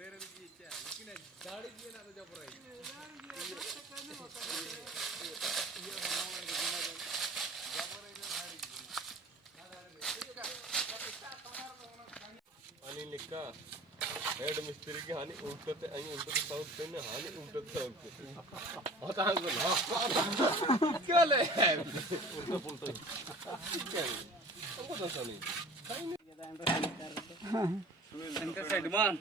आणि निका हेड मिस्त्री की हानी उलटते आणि उलटते साउथ पे ने हानी उलटते साउथ पे आता हम ना क्या ले उलटा पुलटा क्या है हमको तो नहीं सेंटर साइड मान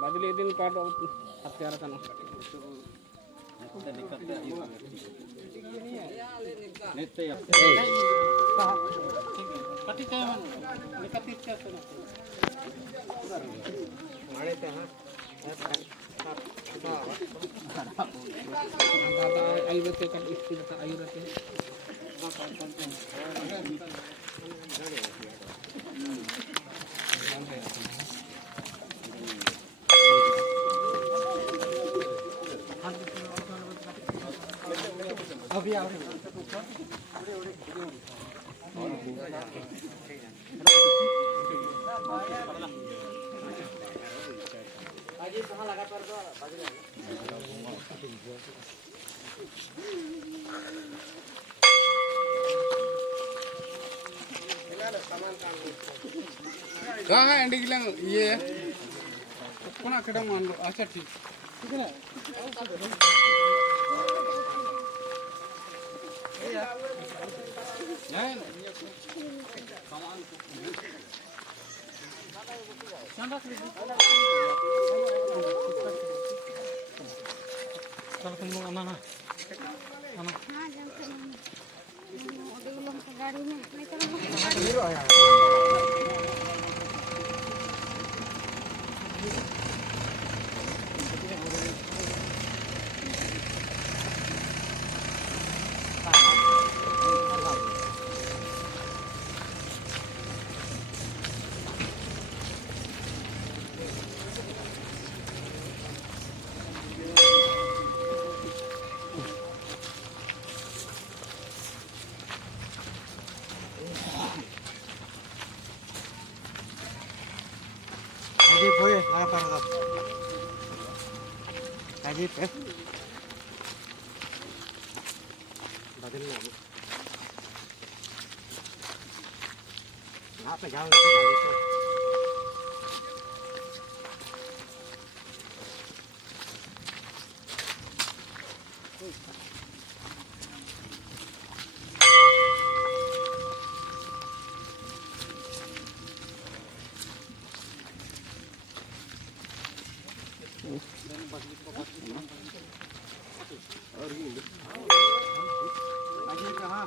बदले दिन काट हत्यारा था ना कटी काय मन निकती क्या सुनो माने ते हां आई बते कट इसकी बता आई रहते अभी आ रहे आज कहाँ लगा पर दो कहाँ है एंडी गिlang ये कौन आखिर मान लो अच्छा ठीक है ना kalau tunggu mana mana udah belum ke garunya biru ya Ajib ya. Bagaimana bu? Apa jauh itu dari itu? Ajib कहाँ?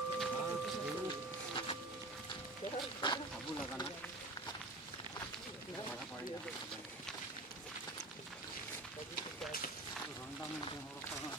अबू लगाना। बड़ा पड़ेगा। रंडा में क्या हो रहा है?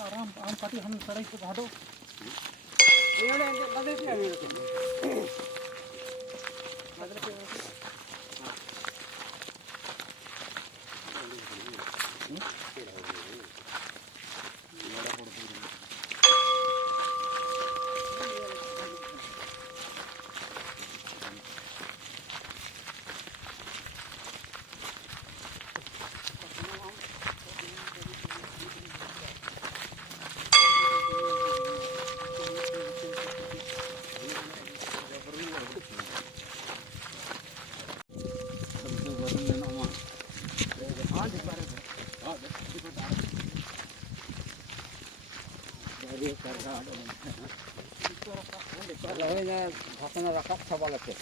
आराम पाती हम सड़क पे भागो ये बदल के आने बदल के ঘটনা রাখা সবাল আছে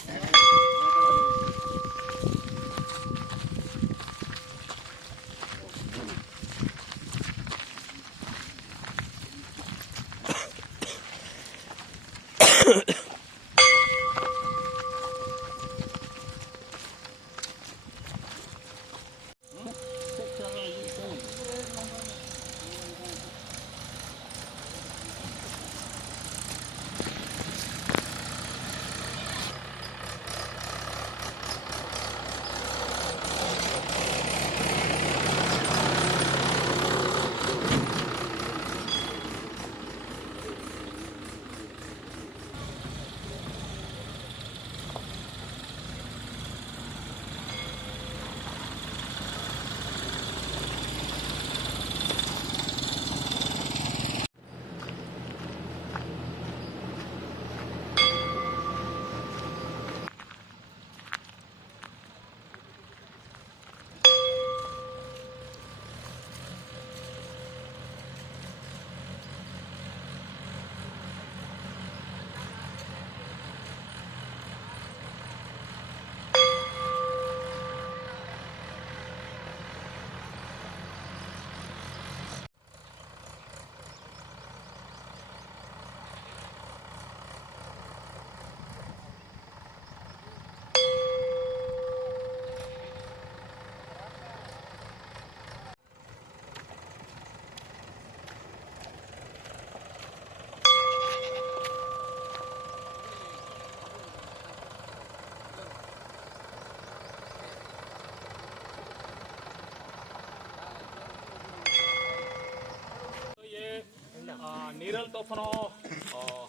नीरल तोफनो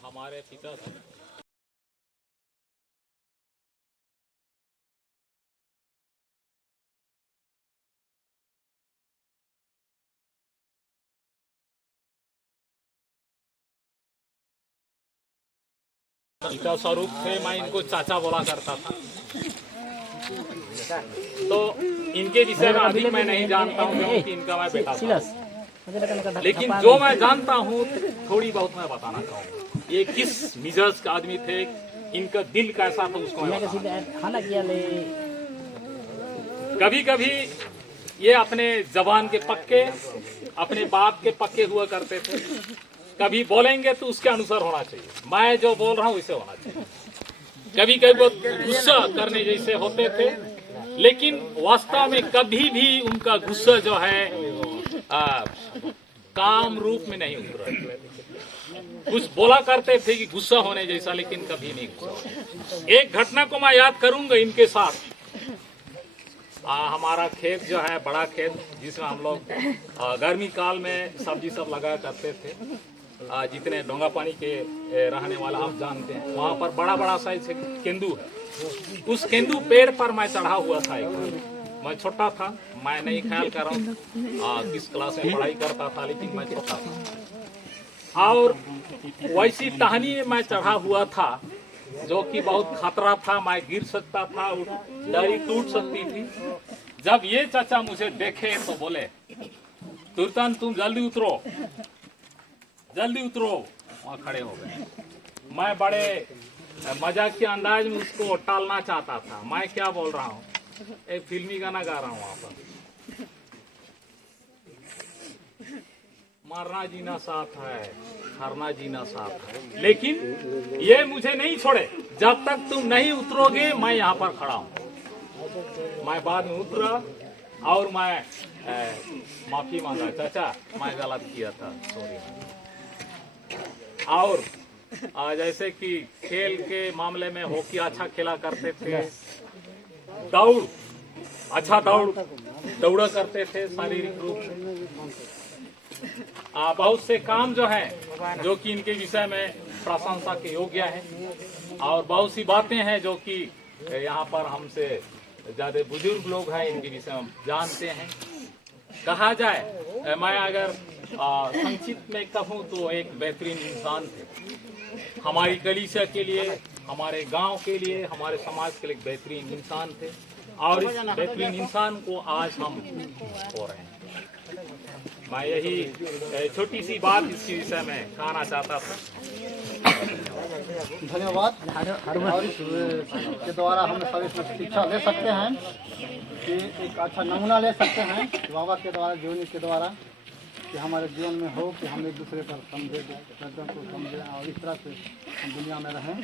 हमारे पिता थे। पिता स्वरूप थे, मैं इनको चाचा बोला करता था। तो इनके विषय में अधिक मैं नहीं जानता हूँ क्योंकि इनका मैं बेटा था। लेकिन जो मैं जानता हूँ थोड़ी बहुत मैं बताना चाहूँगा। ये किस मिजाज के आदमी थे, इनका दिल कैसा था उसको मैं बताऊंगा। कभी कभी ये अपने जबान के पक्के, अपने बाप के पक्के हुआ करते थे। कभी बोलेंगे तो उसके अनुसार होना चाहिए, मैं जो बोल रहा हूँ वैसे होना चाहिए। कभी कभी वो गुस्सा करने जैसे होते थे, लेकिन वास्तव में कभी भी उनका गुस्सा जो है काम रूप में नहीं उतरा। कुछ बोला करते थे कि गुस्सा होने जैसा, लेकिन कभी नहीं गुस्सा। एक घटना को मैं याद करूंगा इनके साथ। हमारा खेत जो है बड़ा खेत, जिसमें हम लोग गर्मी काल में सब्जी सब लगा करते थे। जितने डोंगा पानी के रहने वाला आप जानते हैं, वहाँ पर बड़ा बड़ा साइज केंदू है। उस केंदू पेड़ पर मैं चढ़ा हुआ था। मैं छोटा था, मैं नहीं ख्याल कर रहा हूँ किस क्लास में पढ़ाई करता था, लेकिन मैं छोटा था। और वैसी टहनी में मैं चढ़ा हुआ था जो कि बहुत खतरा था, मैं गिर सकता था, डाली टूट सकती थी। जब ये चाचा मुझे देखे तो बोले, तुरंत तुम जल्दी उतरो, जल्दी उतरो। वहाँ खड़े हो गए। मैं बड़े मजाक के अंदाज में उसको टालना चाहता था। मैं क्या बोल रहा हूँ, एक फिल्मी गाना गा रहा हूँ वहाँ पर, मरना जीना साथ है, हारना जीना साथ है। लेकिन ये मुझे नहीं छोड़े, जब तक तुम नहीं उतरोगे मैं यहाँ पर खड़ा हूँ। मैं बाद में उतरा और मैं माफी मांगा, चाचा मैं गलत किया था, सॉरी। और जैसे कि खेल के मामले में हॉकी अच्छा खेला करते थे, दौड़ अच्छा दौड़ा करते थे शारीरिक रूप से। बहुत से काम जो है जो कि इनके विषय में प्रशंसा के योग्य है, और बहुत सी बातें हैं जो कि यहाँ पर हमसे ज्यादा बुजुर्ग लोग हैं इनके विषय में जानते हैं। कहा जाए, मैं अगर संक्षिप्त में कहूँ तो एक बेहतरीन इंसान थे। हमारी कलीसिया के लिए, हमारे गांव के लिए, हमारे समाज के लिए एक बेहतरीन इंसान थे, और इस बेहतरीन इंसान को आज हम खो रहे हैं। मैं यही छोटी सी बात इसके विषय में कहना चाहता था। धन्यवाद। और इसके द्वारा हम सब इसमें शिक्षा ले सकते हैं कि एक अच्छा नमूना ले सकते हैं बाबा के द्वारा, जीवनी के द्वारा, कि हमारे जीवन में हो कि हम एक दूसरे पर समझे, को समझें और इस तरह से हम दुनिया में रहें।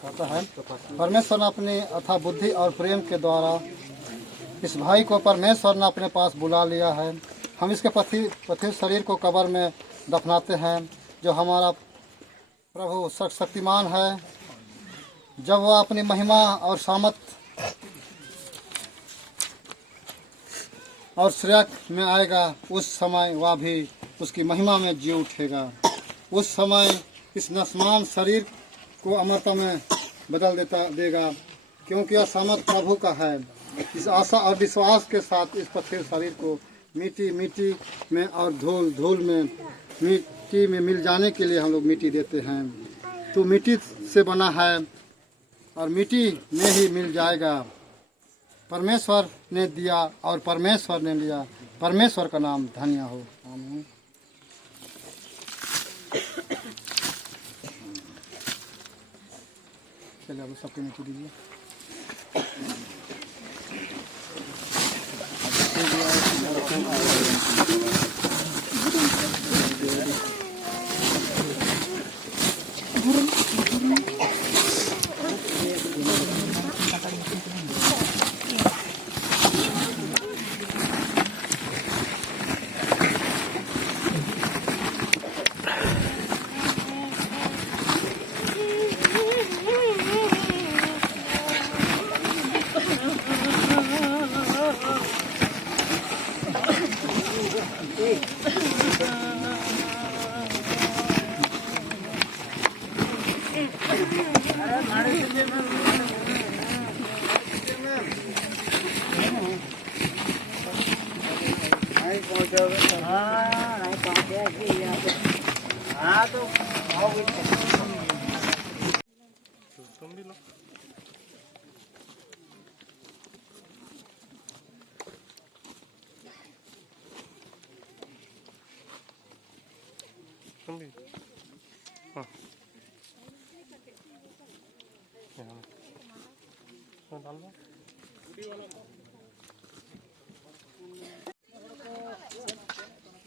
कहता है परमेश्वर ने अपनी अथाह बुद्धि और प्रेम के द्वारा इस भाई को परमेश्वर ने अपने पास बुला लिया है। हम इसके पार्थिव शरीर को कब्र में दफनाते हैं। जो हमारा प्रभु सर्वशक्तिमान है, जब वह अपनी महिमा और सामर्थ और श्रेय में आएगा, उस समय वह भी उसकी महिमा में जी उठेगा। उस समय इस नश्मान शरीर को अमरता में बदल देगा, क्योंकि यह सामर्थ प्रभु का है। इस आशा और विश्वास के साथ इस पत्थर शरीर को मिट्टी में और धूल में मिट्टी में मिल जाने के लिए हम लोग मिट्टी देते हैं। तो मिट्टी से बना है और मिट्टी में ही मिल जाएगा। परमेश्वर ने दिया और परमेश्वर ने लिया, परमेश्वर का नाम धन्य हो। आमीन। चलिए अब सबको नीचे दीजिए।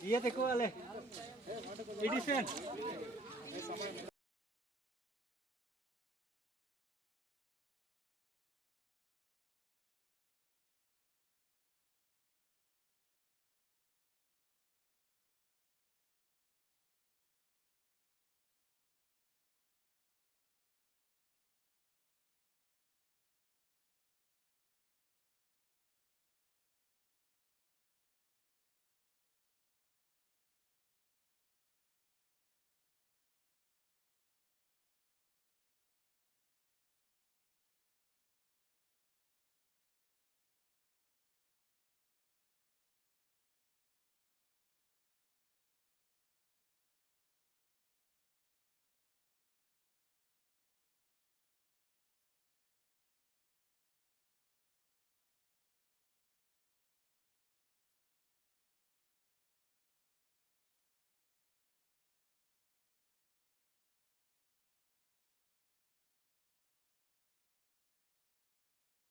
ये देखो वाले एडिशन